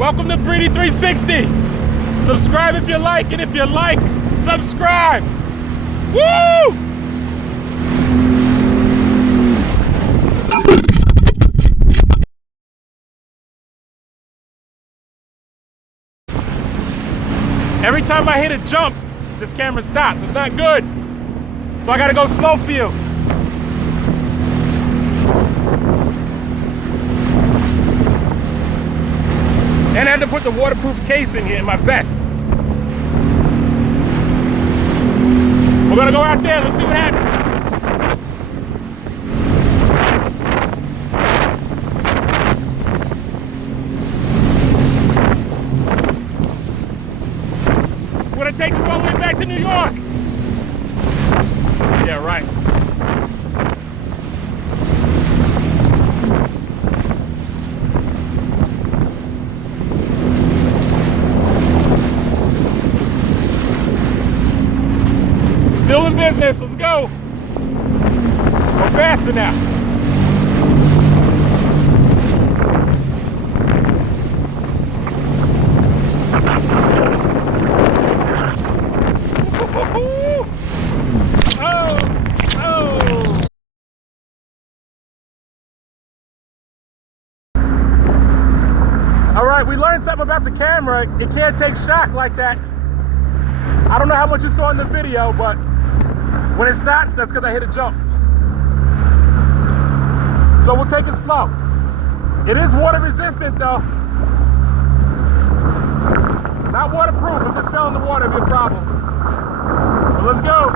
Welcome to Breedy 360. Subscribe if you like, and if you like, subscribe. Woo! Every time I hit a jump, this camera stops. It's not good. So I gotta go slow for you. And I had to put the waterproof casing here in my vest. We're gonna go out there, let's see what happens. We're gonna take this all the way back to New York. Yeah, right. Still in business, let's go. Go faster now. All right, we learned something about the camera. It can't take shock like that. I don't know how much you saw in the video, but when it stops, that's because I hit a jump. So we'll take it slow. It is water resistant though. Not waterproof. If this fell in the water, it'd be a problem. But let's go.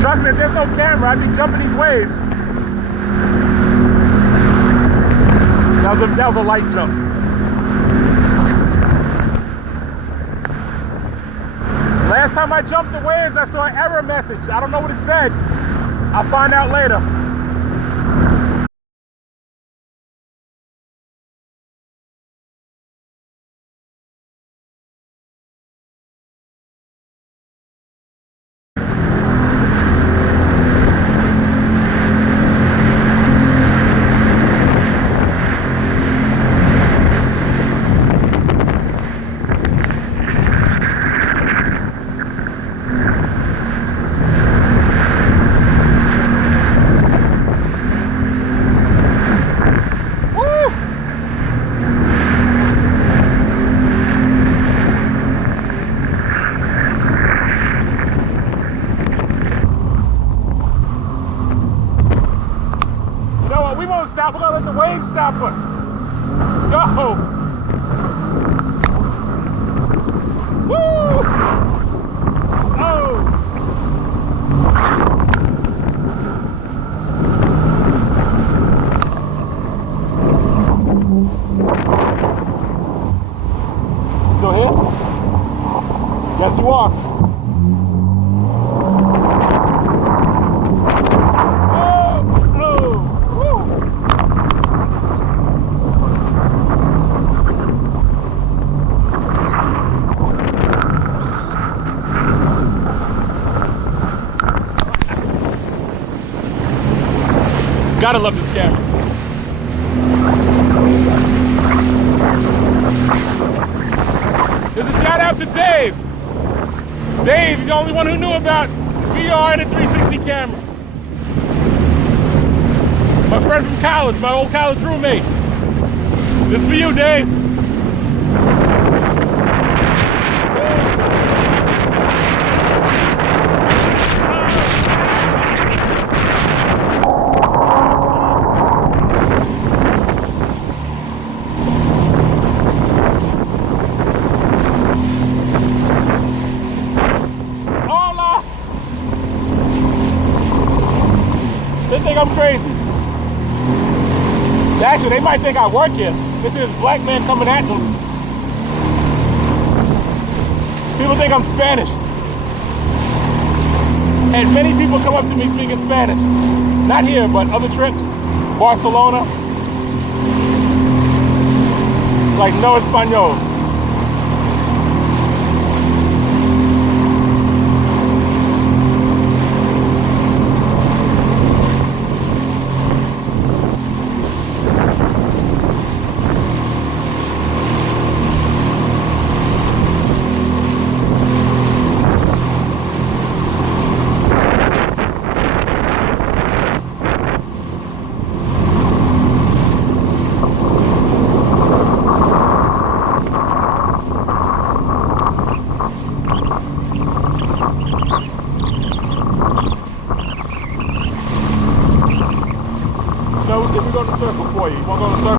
Trust me, if there's no camera, I'd be jumping these waves. That was a light jump. Last time I jumped the waves, I saw an error message. I don't know what it said. I'll find out later. We won't stop. We're gonna let the waves stop us. Let's go. Woo! Oh! Still here? Yes, you are. Gotta love this camera. There's a shout out to Dave. Dave, the only one who knew about VR and a 360 camera. My friend from college, my old college roommate. This for you, Dave. think I'm crazy. Actually, they might think I work here. This is a black man coming at them. People think I'm Spanish. And many people come up to me speaking Spanish. Not here, but other trips. Barcelona. Like, no Espanol. If we go in the circle for you, you want to go in the circle?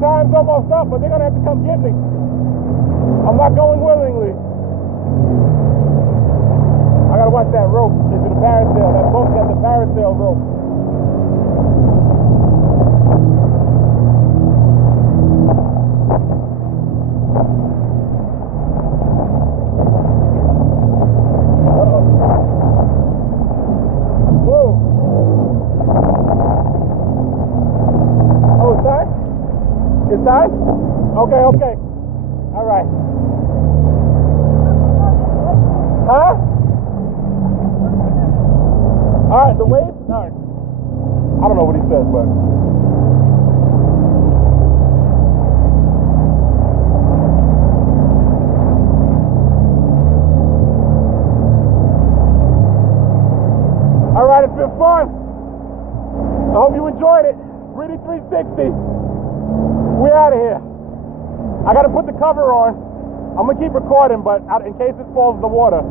Time's almost up, but they're gonna have to come get me. I'm not going willingly. I gotta watch that rope. It's the parasail. That boat got the parasail rope. Whoa. Oh, it's time? It's time? Okay, okay. All right. Huh? All right, the waves? All right. I don't know what he says, but. All right, it's been fun. I hope you enjoyed it. Really 360. We're out of here. I gotta put the cover on. I'm gonna keep recording, but in case it falls in the water.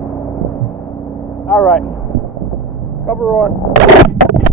All right. Cover on.